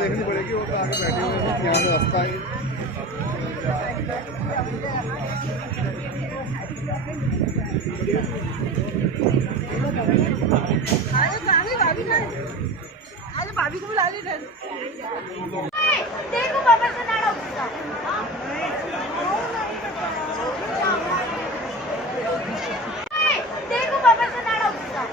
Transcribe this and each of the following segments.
देखनी पड़ेगी वो तो आगे बैठे हुए हैं यहाँ से रास्ता है आज भाभी को बुला ले देखो पापा से नाड़ा उठता देखो पापा से नाड़ा उठता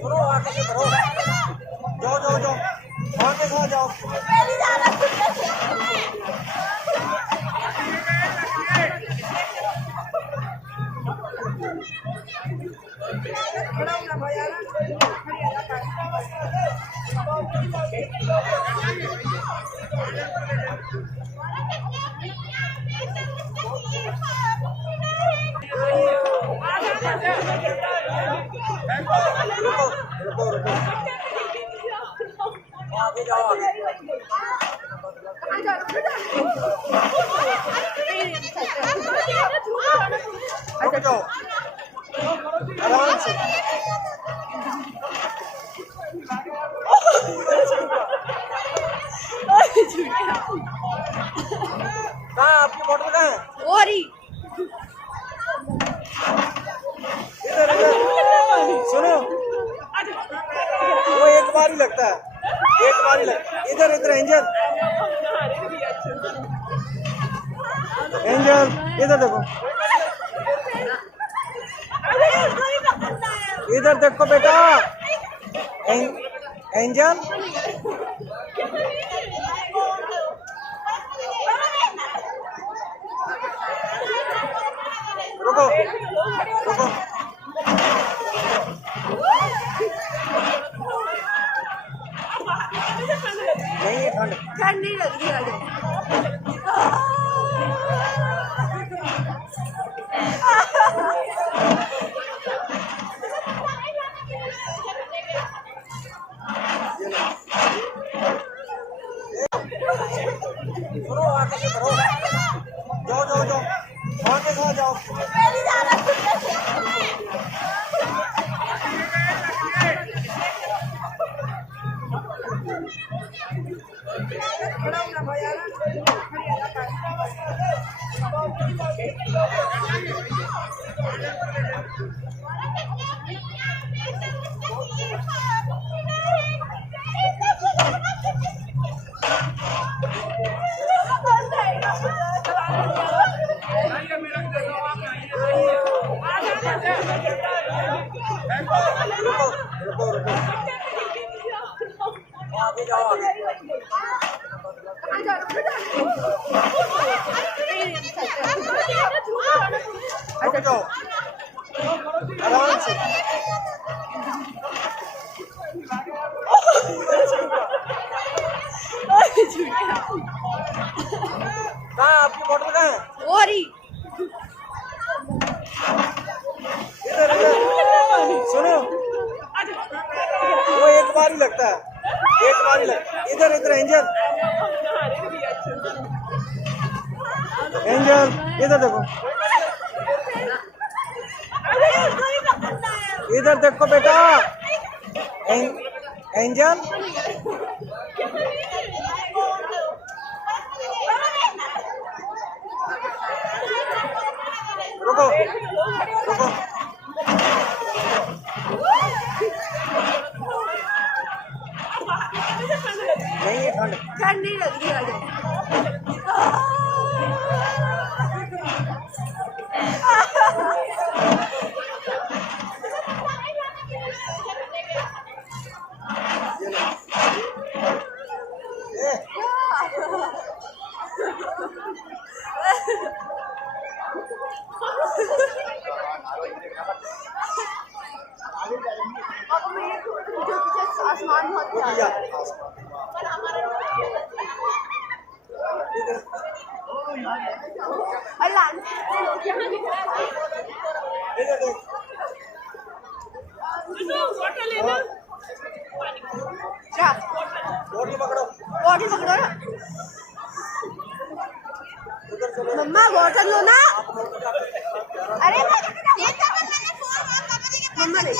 सुनो आगे से करो, जाओ जाओ जाओ आगे से जाओ। आगे जाओ आगे। रुक जाओ आराम से। कहाँ आपकी बोतल कहाँ है? इधर इधर सुनो, वो एक बार ही लगता है, एक बार ही लगता है। इधर इधर एंजल, एंजल इधर देखो, इधर देखो बेटा। एंजल रुको रुको। नहीं ठंड नहीं लग रही है। सुनो आगे से करो, जाओ जाओ जाओ आगे से जाओ। रुको रुको आगे जाओ आगे। रुक जाओ आराम से। कहाँ आपकी बोतल कहाँ है? इधर इधर सुनो, वो एक बार ही लगता है, एक बार ही लगता है। इधर इधर एंजल, एंजल इधर देखो, इधर देखो बेटा। एंजल रुको रुको। नहीं ठंड नहीं लग रही है। आसमान बहुत प्यारा है। बोतल पकड़ो, बॉटल पकड़ो ना मम्मा, बॉटल लो ना। अरे मम्मा नहीं